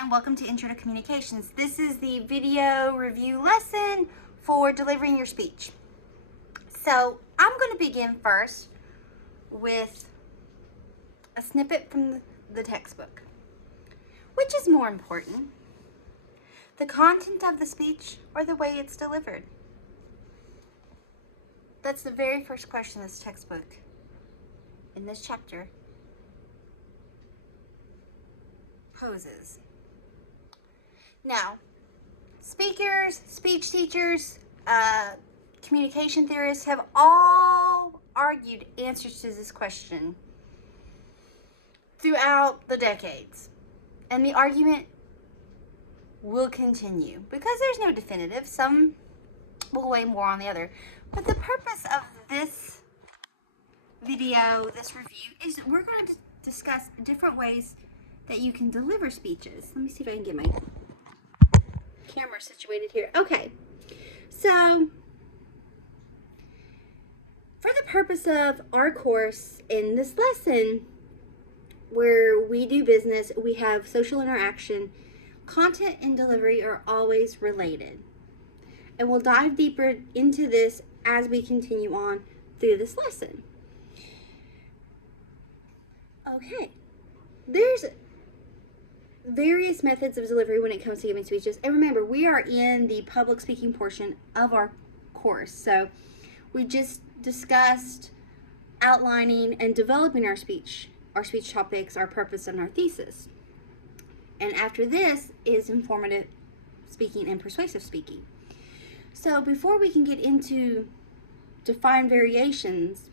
and welcome to Intro to Communications. This is the video review lesson for delivering your speech. So I'm going to begin first with a snippet from the textbook. Which is more important, the content of the speech or the way it's delivered? That's the very first question this textbook in this chapter poses. Now, speakers, speech teachers, communication theorists have all argued answers to this question throughout the decades. And the argument will continue because there's no definitive. Some will weigh more on the other. But the purpose of this video, this review, is we're going to discuss different ways that you can deliver speeches. Let me see if I can get my camera situated here. Okay, so for the purpose of our course in this lesson, where we do business, we have social interaction, content and delivery are always related. And we'll dive deeper into this as we continue on through this lesson. Okay, there's various methods of delivery when it comes to giving speeches. And remember, we are in the public speaking portion of our course. So we just discussed outlining and developing our speech topics, our purpose, and our thesis. And after this is informative speaking and persuasive speaking. So before we can get into defined variations,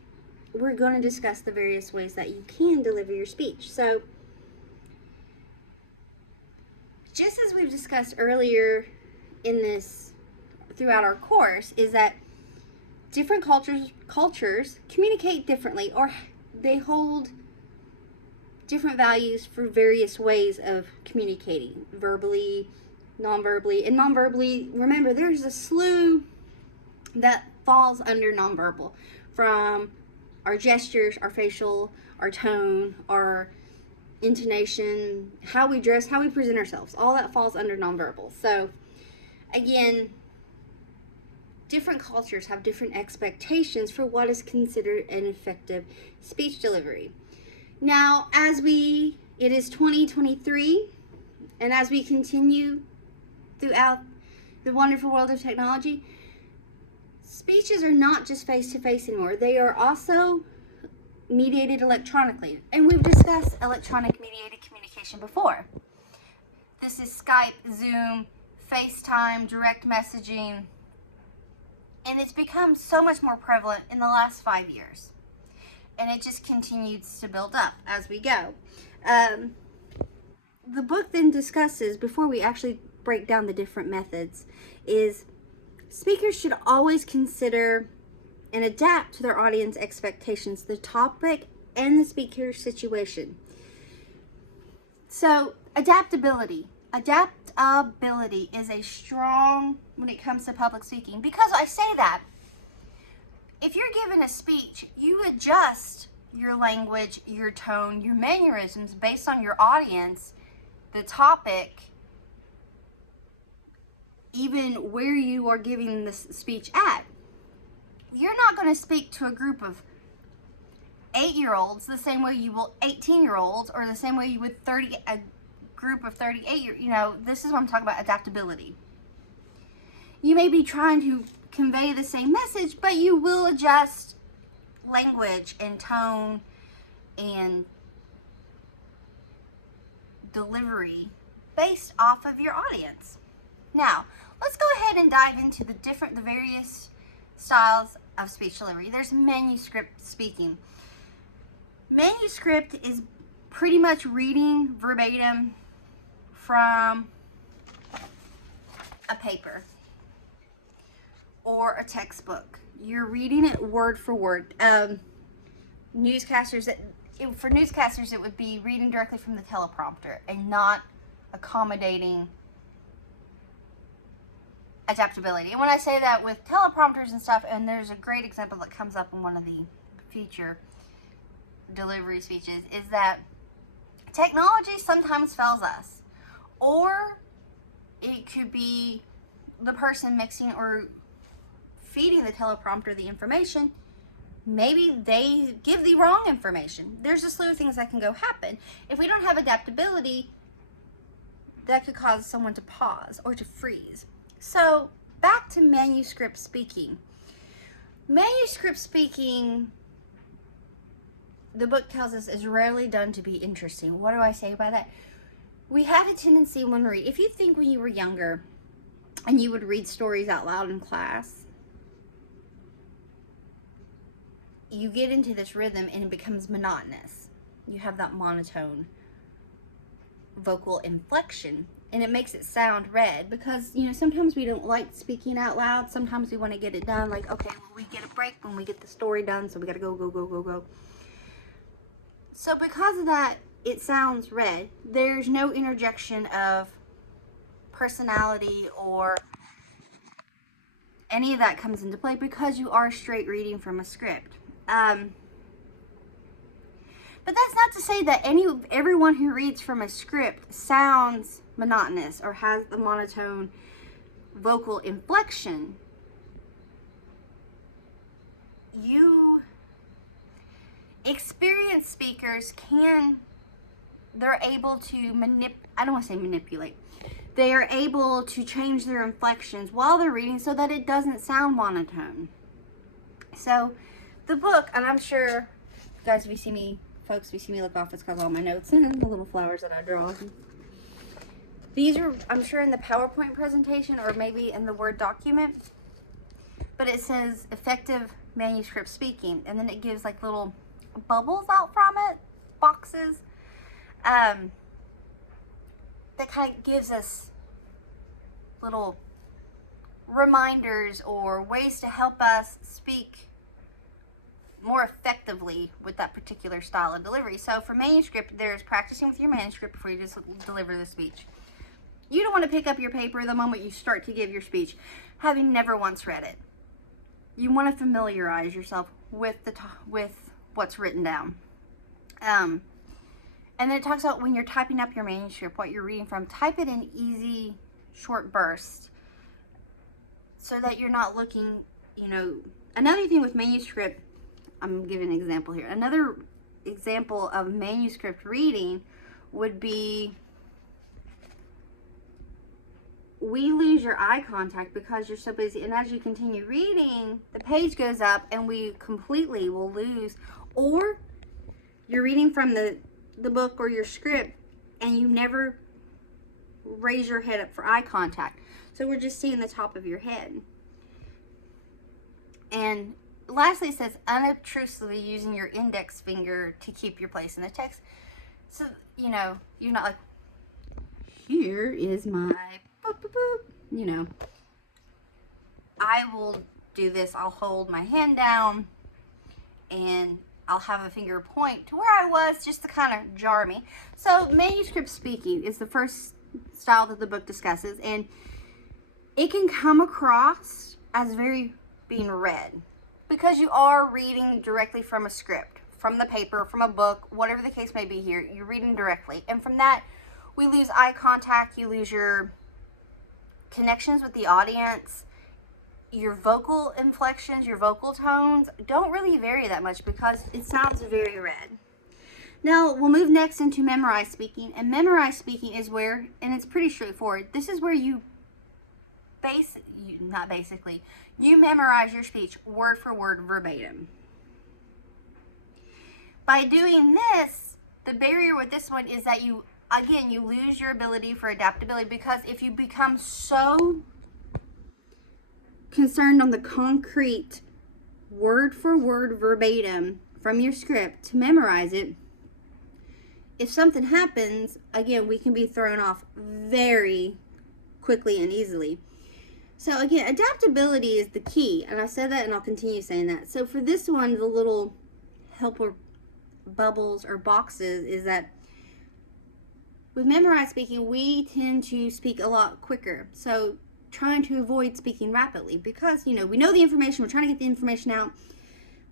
we're going to discuss the various ways that you can deliver your speech. So just as we've discussed earlier in this throughout our course, is that different cultures communicate differently, or they hold different values for various ways of communicating, verbally, non-verbally. And non-verbally, remember, there's a slew that falls under non-verbal, from our gestures, our facial, our tone, our intonation, how we dress, how we present ourselves. All that falls under nonverbal. So again, different cultures have different expectations for what is considered an effective speech delivery. Now, it is 2023, and as we continue throughout the wonderful world of technology, speeches are not just face-to-face anymore. They are also mediated electronically, and we've discussed electronic mediated communication before. This is Skype, Zoom, FaceTime, direct messaging, and it's become so much more prevalent in the last 5 years, and it just continues to build up as we go. The book then discusses, before we actually break down the different methods, is speakers should always consider and adapt to their audience expectations, the topic, and the speaker's situation. So, adaptability. Adaptability is a strong when it comes to public speaking. Because I say that, if you're given a speech, you adjust your language, your tone, your mannerisms based on your audience, the topic, even where you are giving this speech at. You're not going to speak to a group of 8-year-olds the same way you will 18-year-olds, or the same way you would a group of 38. This is what I'm talking about, adaptability. You may be trying to convey the same message, but you will adjust language and tone and delivery based off of your audience. Now, let's go ahead and dive into the various styles of speech delivery. There's manuscript speaking. Manuscript is pretty much reading verbatim from a paper or a textbook. You're reading it word for word. For newscasters, it would be reading directly from the teleprompter and not accommodating adaptability. And when I say that with teleprompters and stuff, and there's a great example that comes up in one of the future delivery speeches, is that technology sometimes fails us, or it could be the person mixing or feeding the teleprompter the information. Maybe they give the wrong information. There's a slew of things that can go happen. If we don't have adaptability, that could cause someone to pause or to freeze. So back to manuscript speaking. Manuscript speaking, the book tells us, is rarely done to be interesting. What do I say by that? We have a tendency when we read, if you think when you were younger and you would read stories out loud in class, you get into this rhythm and it becomes monotonous. You have that monotone vocal inflection and it makes it sound read, because sometimes we don't like speaking out loud. Sometimes we want to get it done, like, okay, well, we get a break when we get the story done, so we got to go. So because of that, it sounds read. There's no interjection of personality or any of that comes into play because you are straight reading from a script. But that's not to say that everyone who reads from a script sounds monotonous or has the monotone vocal inflection. Experienced speakers they're able to I don't want to say manipulate. They are able to change their inflections while they're reading so that it doesn't sound monotone. So the book, and I'm sure, guys, if you see me look off, it's because all my notes and the little flowers that I draw. These are, I'm sure, in the PowerPoint presentation or maybe in the Word document. But it says effective manuscript speaking, and then it gives like little bubbles out from it, boxes, that kind of gives us little reminders or ways to help us speak more effectively with that particular style of delivery. So for manuscript, there's practicing with your manuscript before you just deliver the speech. You don't want to pick up your paper the moment you start to give your speech, having never once read it. You want to familiarize yourself with what's written down. And then it talks about when you're typing up your manuscript, what you're reading from, type it in easy, short bursts so that you're not looking, Another thing with manuscript, I'm giving an example here. Another example of manuscript reading would be, we lose your eye contact because you're so busy, and as you continue reading, the page goes up and we completely will lose, or you're reading from the book or your script and you never raise your head up for eye contact, so we're just seeing the top of your head. And lastly, it says unobtrusively using your index finger to keep your place in the text. So, you're not like, here is my boop, boop, boop. I will do this. I'll hold my hand down and I'll have a finger point to where I was just to kind of jar me. So manuscript speaking is the first style that the book discusses, and it can come across as very being read because you are reading directly from a script, from the paper, from a book, whatever the case may be here. You're reading directly, and from that we lose eye contact, you lose your connections with the audience, your vocal inflections, your vocal tones don't really vary that much because it sounds very read. Now we'll move next into memorized speaking, and memorized speaking is where, and it's pretty straightforward, this is where you memorize your speech word for word verbatim. By doing this, the barrier with this one is that you lose your ability for adaptability, because if you become so concerned on the concrete word for word verbatim from your script to memorize it, if something happens, again, we can be thrown off very quickly and easily. So again, adaptability is the key, and I said that and I'll continue saying that. So for this one, the little helper bubbles or boxes is that with memorized speaking, we tend to speak a lot quicker. So trying to avoid speaking rapidly because, we know the information, we're trying to get the information out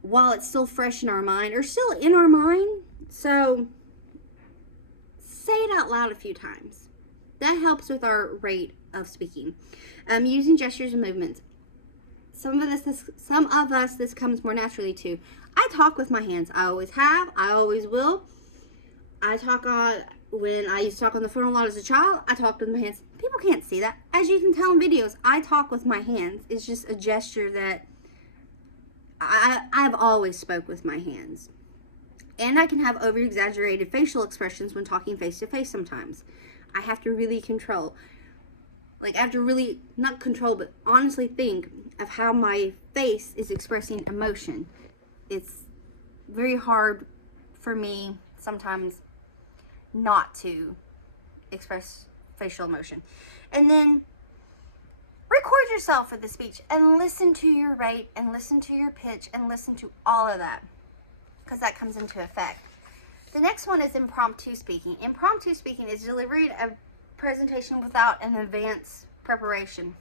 while it's still fresh in our mind or still in our mind. So say it out loud a few times. that helps with our rate of speaking. Using gestures and movements. Some of us, this comes more naturally to. I talk with my hands. I always have. I always will. When I used to talk on the phone a lot as a child, I talked with my hands. People can't see that. As you can tell in videos, I talk with my hands. It's just a gesture that I've always spoke with my hands. And I can have over-exaggerated facial expressions when talking face-to-face sometimes. I have to really control. Like, I have to really, not control, but honestly think of how my face is expressing emotion. It's very hard for me sometimes not to express facial emotion. And then record yourself for the speech and listen to your rate and listen to your pitch and listen to all of that, because that comes into effect. The next one is impromptu speaking. Impromptu speaking is delivering a presentation without an advance preparation.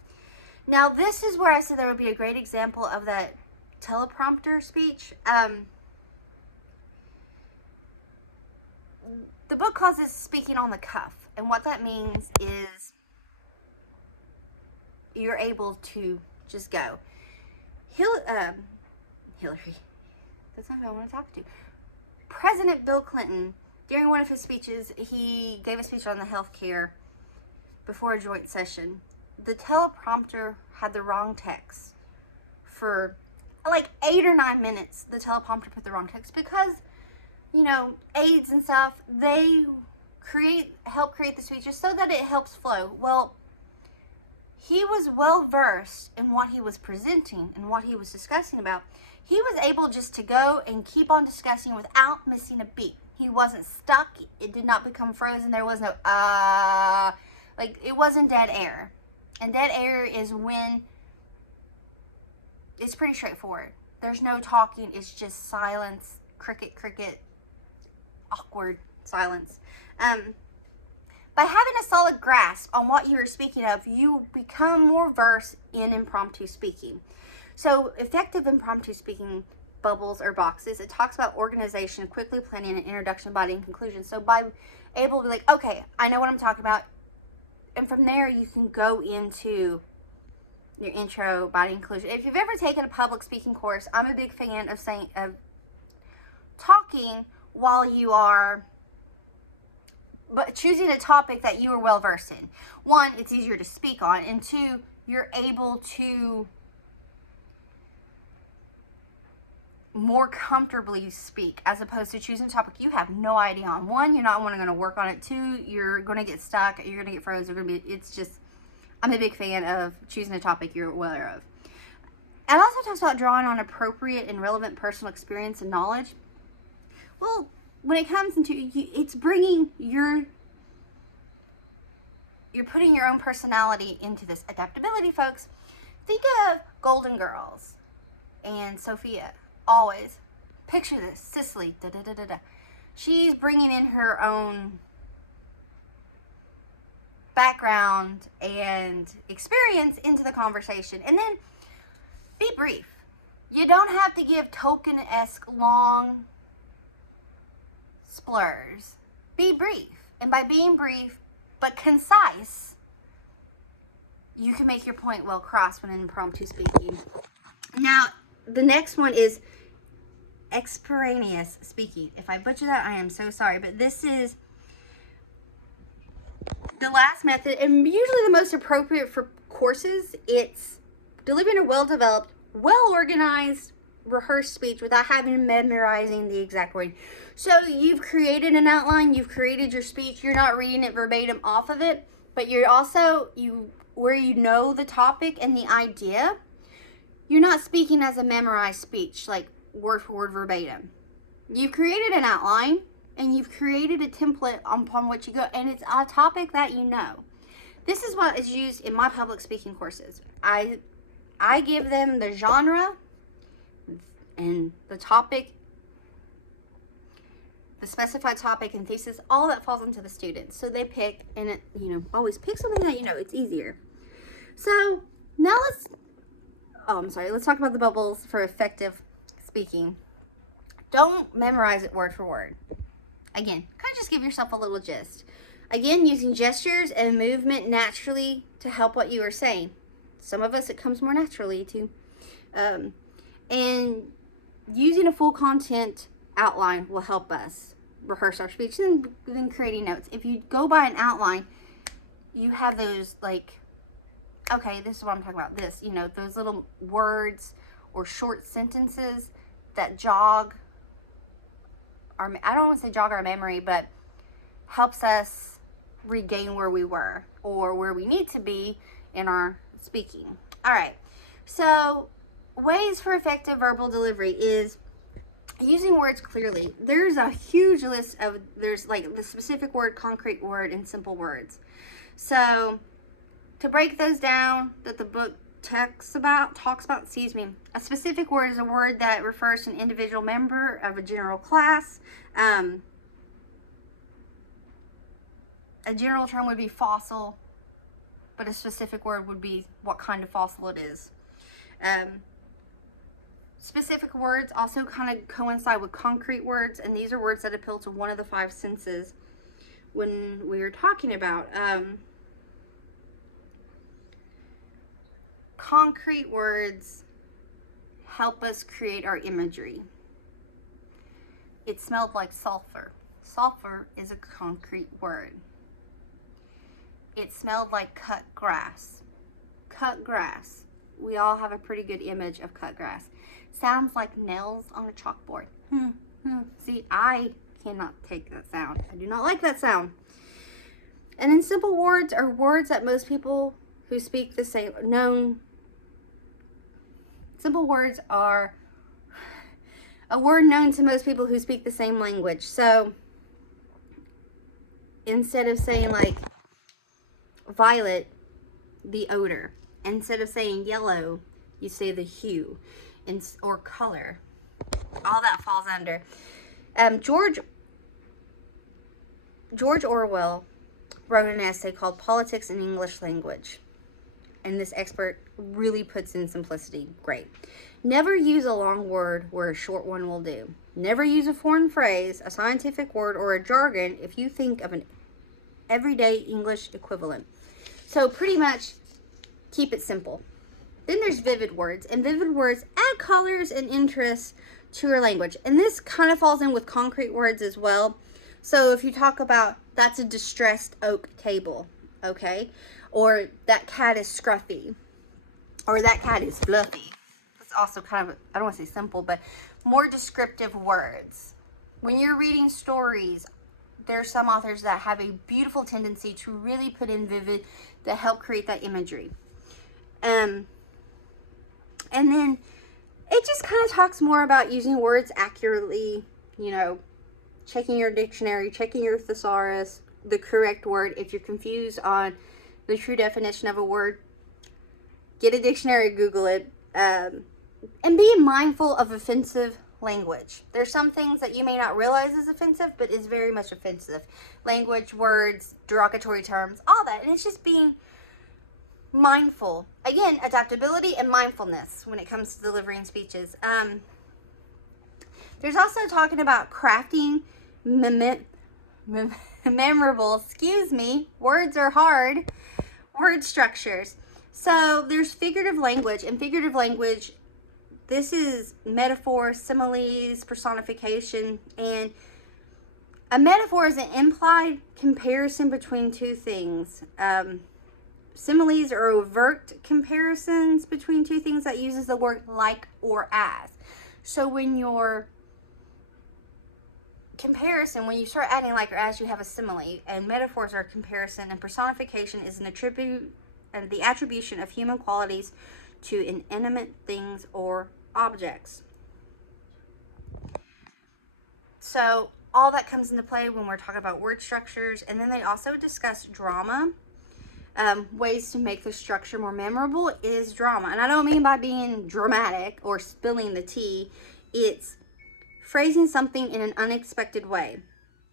Now, this is where I said there would be a great example of that teleprompter speech. The book calls this speaking on the cuff, and what that means is you're able to just go. Hillary, that's not who I want to talk to. President Bill Clinton, during one of his speeches, he gave a speech on the health care before a joint session. The teleprompter had the wrong text. For like 8 or 9 minutes, the teleprompter put the wrong text because, you know, aides and stuff, they help create the speeches so that it helps flow. Well, he was well versed in what he was presenting and what he was discussing about. He was able just to go and keep on discussing without missing a beat. He wasn't stuck. It did not become frozen. There was no like, it wasn't dead air. And dead air is when it's pretty straightforward. There's no talking. It's just silence, cricket, awkward silence. By having a solid grasp on what you're speaking of, you become more versed in impromptu speaking. So, effective impromptu speaking bubbles or boxes, it talks about organization, quickly planning an introduction, body, and conclusion. So, by able to be like, okay, I know what I'm talking about, and from there you can go into your intro, body, and conclusion. If you've ever taken a public speaking course, I'm a big fan of talking while you are choosing a topic that you are well versed in. One, it's easier to speak on, and two, you're able to more comfortably speak as opposed to choosing a topic you have no idea on. One, you're not going to work on it. Two, you're going to get stuck. You're going to get frozen. I'm a big fan of choosing a topic you're aware of. And it also talks about drawing on appropriate and relevant personal experience and knowledge. Well, when it comes into, it's bringing you're putting your own personality into this. Adaptability, folks. Think of Golden Girls and Sophia. Always. Picture this. Cicely. She's bringing in her own background and experience into the conversation. And then be brief. You don't have to give Tolkien-esque long splurs. Be brief. And by being brief but concise, you can make your point well across when impromptu speaking. Now, the next one is extemporaneous speaking. If I butcher that, I am so sorry. But this is the last method, and usually the most appropriate for courses. It's delivering a well-developed, well-organized, rehearsed speech without having to memorizing the exact word. So you've created an outline, you've created your speech, you're not reading it verbatim off of it, but you're also, where you know the topic and the idea, you're not speaking as a memorized speech, like word for word verbatim. You've created an outline, and you've created a template upon which you go, and it's a topic that you know. This is what is used in my public speaking courses. I give them the genre and the topic, the specified topic and thesis, all that falls into the students. So they pick, and it, always pick something that it's easier. So now let's talk about the bubbles for effective speaking. Don't memorize it word for word. Again, kind of just give yourself a little gist. Again, using gestures and movement naturally to help what you are saying. Some of us, it comes more naturally too. And using a full content outline will help us rehearse our speech, and then creating notes. If you go by an outline, you have those, like, okay, this is what I'm talking about. This, you know, those little words or short sentences that jog our, I don't want to say jog our memory, but helps us regain where we were or where we need to be in our speaking. All right. So ways for effective verbal delivery is using words clearly. There's a huge list of, there's like the specific word, concrete word, and simple words. So to break those down that the book talks about, a specific word is a word that refers to an individual member of a general class. A general term would be fossil, but a specific word would be what kind of fossil it is. Specific words also kind of coincide with concrete words, and these are words that appeal to one of the five senses when we are talking about concrete words help us create our imagery. It smelled like sulfur. Sulfur is a concrete word. It smelled like cut grass. Cut grass. We all have a pretty good image of cut grass. Sounds like nails on a chalkboard. See, I cannot take that sound. I do not like that sound. And then simple words are words that most people who speak the same simple words are a word known to most people who speak the same language. So instead of saying like violet, the odor. Instead of saying yellow, you say the hue, or color. All that falls under. George Orwell wrote an essay called Politics in English Language. And this expert really puts in simplicity. Great. Never use a long word where a short one will do. Never use a foreign phrase, a scientific word, or a jargon if you think of an everyday English equivalent. So pretty much keep it simple. Then there's vivid words, and vivid words add colors and interest to your language. And this kind of falls in with concrete words as well. So if you talk about, that's a distressed oak table, okay? Or that cat is scruffy, or that cat is fluffy. It's also kind of, I don't want to say simple, but more descriptive words. When you're reading stories, there are some authors that have a beautiful tendency to really put in vivid to help create that imagery. And then it just kind of talks more about using words accurately, you know, checking your dictionary, checking your thesaurus, the correct word. If you're confused on the true definition of a word, get a dictionary, Google it, and being mindful of offensive language. There's some things that you may not realize is offensive, but is very much offensive. Language, words, derogatory terms, all that. And it's just being mindful. Again, adaptability and mindfulness when it comes to delivering speeches. There's also talking about crafting memorable, words are hard, word structures. So there's figurative language, and figurative language, this is metaphor, similes, personification, and a metaphor is an implied comparison between two things. Similes are overt comparisons between two things that uses the word like or as. So when your comparison, when you start adding like or as, you have a simile, and metaphors are a comparison, and personification is an the attribution of human qualities to inanimate things or objects. So all that comes into play when we're talking about word structures. And then they also discuss drama. Ways to make the structure more memorable is drama. And I don't mean by being dramatic or spilling the tea. It's phrasing something in an unexpected way.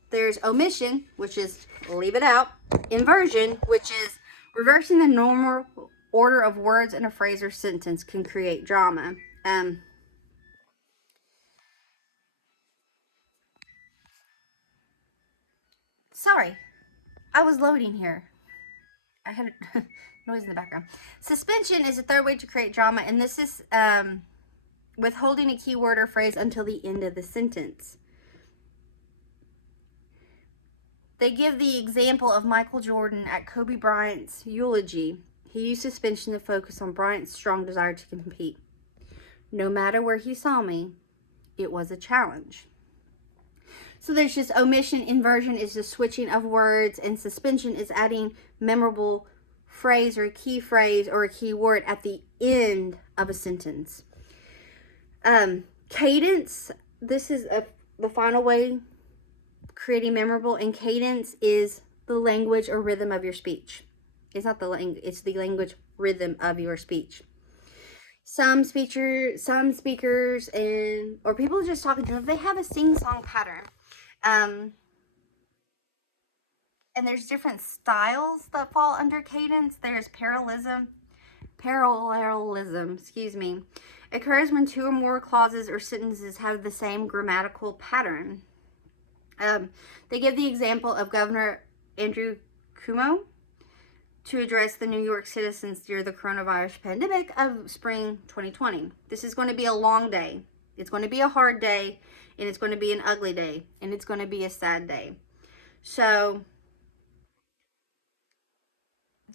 There's omission, which is leave it out. Inversion, which is reversing the normal order of words in a phrase or sentence, can create drama. I was loading here. I had noise in the background. Suspension is a third way to create drama, and this is withholding a key word or phrase until the end of the sentence. They give the example of Michael Jordan at Kobe Bryant's eulogy. He used suspension to focus on Bryant's strong desire to compete. No matter where he saw me, it was a challenge. So there's just omission. Inversion is the switching of words, and suspension is adding memorable phrase or a key phrase or a key word at the end of a sentence. Cadence, this is the final way creating memorable, and cadence is the language or rhythm of your speech. It's not the language, it's the language rhythm of your speech. Some speakers or people just talking to them, they have a sing-song pattern. And there's different styles that fall under cadence. There's parallelism, occurs when two or more clauses or sentences have the same grammatical pattern. They give the example of Governor Andrew Cuomo to address the New York citizens during the coronavirus pandemic of spring 2020. This is going to be a long day. It's going to be a hard day, and it's going to be an ugly day, and it's going to be a sad day. So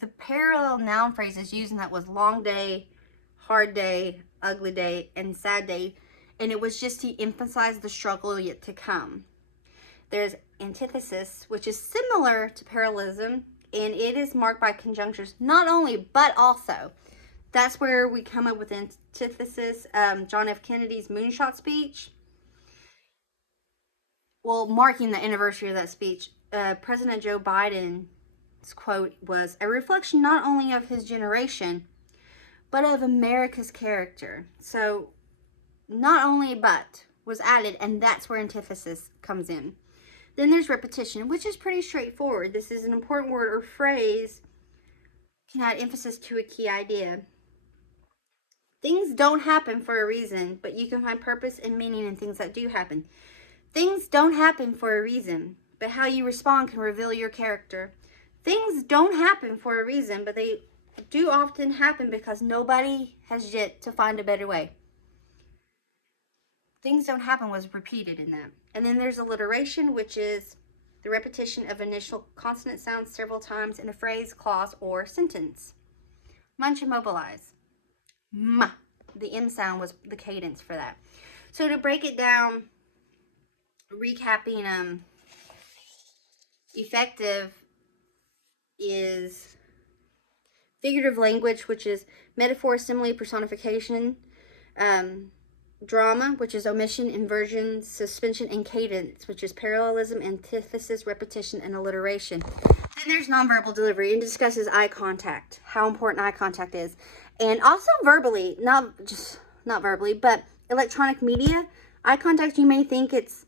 the parallel noun phrases using that was long day, hard day, ugly day, and sad day, and it was just to emphasize the struggle yet to come. There's antithesis, which is similar to parallelism, and it is marked by conjunctures, not only, but also. That's where we come up with antithesis. John F. Kennedy's moonshot speech. Well, marking the anniversary of that speech, President Joe Biden's quote was, "A reflection not only of his generation, but of America's character." So, not only, but was added, and that's where antithesis comes in. Then there's repetition, which is pretty straightforward. This is an important word or phrase, can add emphasis to a key idea. Things don't happen for a reason, but you can find purpose and meaning in things that do happen. Things don't happen for a reason, but how you respond can reveal your character. Things don't happen for a reason, but they do often happen because nobody has yet to find a better way. Things don't happen was repeated in that. And then there's alliteration, which is the repetition of initial consonant sounds several times in a phrase, clause, or sentence. Munch and mobilize. M. The M sound was the cadence for that. So to break it down, recapping, effective is figurative language, which is metaphor, simile, personification. Drama, which is omission, inversion, suspension, and cadence, which is parallelism, antithesis, repetition, and alliteration. Then there's nonverbal delivery, and discusses eye contact, how important eye contact is. And also verbally, not verbally, but electronic media, eye contact, you may think it's,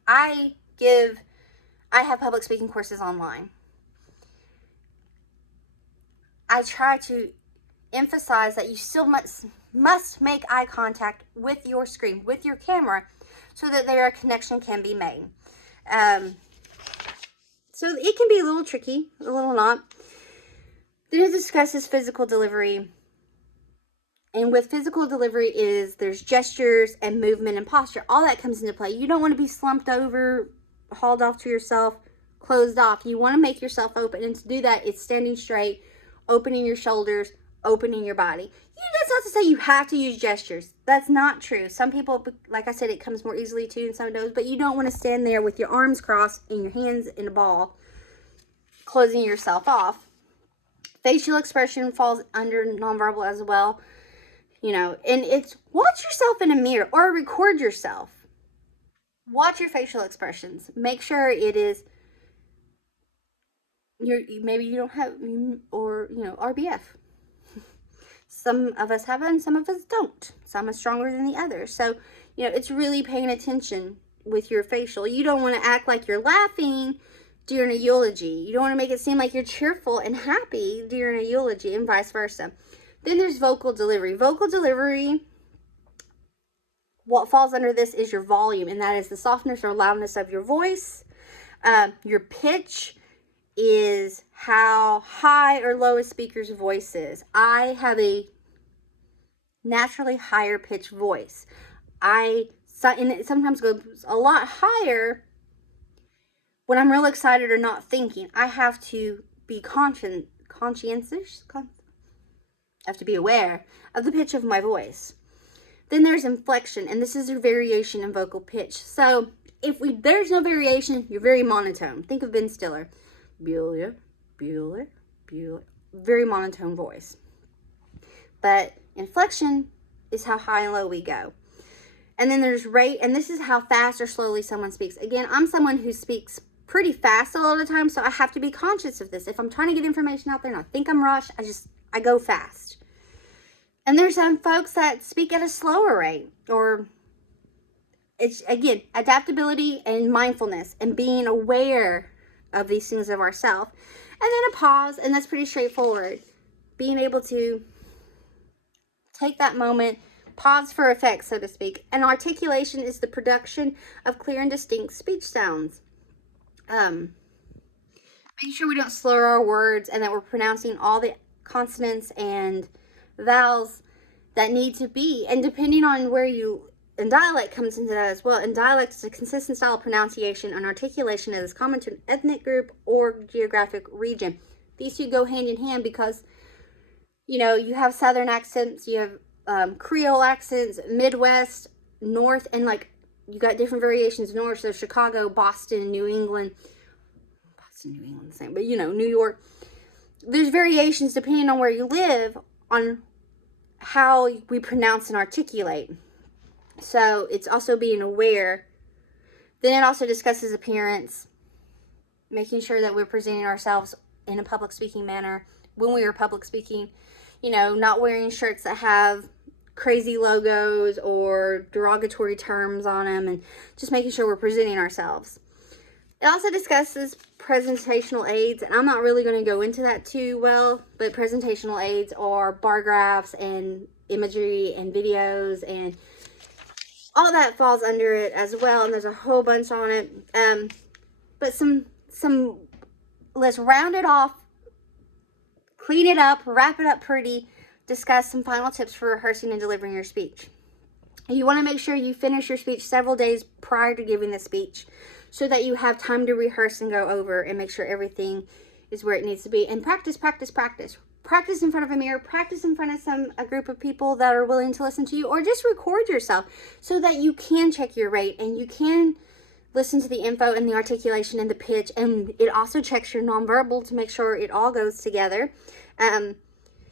I have public speaking courses online. I try to emphasize that you still must make eye contact with your screen, with your camera, so that a connection can be made. So it can be a little tricky, a little not. Then it discusses physical delivery. And with physical delivery there's gestures and movement and posture. All that comes into play. You don't want to be slumped over, hauled off to yourself, closed off. You want to make yourself open. And to do that, it's standing straight, opening your shoulders, opening your body. That's not to say you have to use gestures. That's not true. Some people, like I said, it comes more easily to, and some don't, but you don't want to stand there with your arms crossed and your hands in a ball, closing yourself off. Facial expression falls under nonverbal as well. And it's watch yourself in a mirror or record yourself. Watch your facial expressions. Make sure it is maybe you don't have, or RBF. Some of us have it and some of us don't. Some are stronger than the others. So, it's really paying attention with your facial. You don't want to act like you're laughing during a eulogy. You don't want to make it seem like you're cheerful and happy during a eulogy, and vice versa. Then there's vocal delivery. Vocal delivery, what falls under this is your volume, and that is the softness or loudness of your voice. Your pitch is how high or low a speaker's voice is. I have a naturally higher pitched voice. And it sometimes goes a lot higher when I'm real excited or not thinking. I have to be conscientious. I have to be aware of the pitch of my voice. Then there's inflection, and this is a variation in vocal pitch. So if there's no variation, you're very monotone. Think of Ben Stiller. Bueller, Bueller, Bueller. Very monotone voice. But inflection is how high and low we go. And then there's rate, and this is how fast or slowly someone speaks. Again, I'm someone who speaks pretty fast a lot of the time, so I have to be conscious of this. If I'm trying to get information out there and I think I'm rushed, I go fast. And there's some folks that speak at a slower rate, or it's, again, adaptability and mindfulness and being aware of these things of ourselves. And then a pause, and that's pretty straightforward. Being able to take that moment, pause for effect, so to speak. And articulation is the production of clear and distinct speech sounds. Making sure we don't slur our words and that we're pronouncing all the consonants and vowels that need to be. And depending on where and dialect comes into that as well. And dialect is a consistent style of pronunciation and articulation that is common to an ethnic group or geographic region. These two go hand in hand because, you have Southern accents, you have Creole accents, Midwest, North, and you got different variations north. So Chicago, Boston, New England, the same, but New York. There's variations depending on where you live on how we pronounce and articulate. So it's also being aware. Then it also discusses appearance, making sure that we're presenting ourselves in a public speaking manner when we are public speaking. Not wearing shirts that have crazy logos or derogatory terms on them, and just making sure we're presenting ourselves. It also discusses presentational aids, and I'm not really going to go into that too well, but presentational aids are bar graphs and imagery and videos, and all that falls under it as well, and there's a whole bunch on it. But let's round it off, clean it up, wrap it up pretty, discuss some final tips for rehearsing and delivering your speech. You want to make sure you finish your speech several days prior to giving the speech so that you have time to rehearse and go over and make sure everything is where it needs to be. And practice, practice, practice. Practice in front of a mirror, practice in front of a group of people that are willing to listen to you, or just record yourself so that you can check your rate and you can listen to the info and the articulation and the pitch. And it also checks your nonverbal to make sure it all goes together.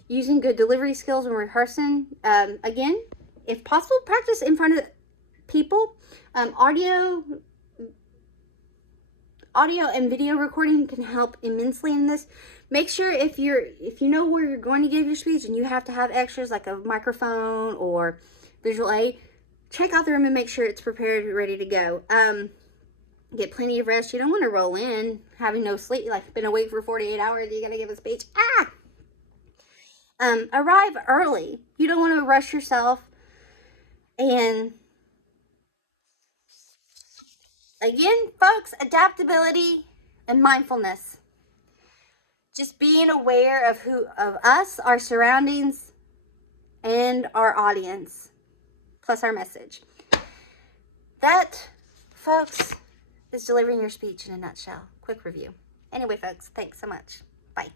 Using good delivery skills when rehearsing. Again, if possible, practice in front of people. Audio and video recording can help immensely in this. Make sure if you know where you're going to give your speech and you have to have extras like a microphone or visual aid, check out the room and make sure it's prepared and ready to go. Get plenty of rest. You don't want to roll in having no sleep, like been awake for 48 hours, you got to give a speech. Arrive early. You don't want to rush yourself. And again, folks, adaptability and mindfulness. Just being aware of us, our surroundings, and our audience, plus our message. That, folks, is delivering your speech in a nutshell. Quick review. Anyway, folks, thanks so much. Bye.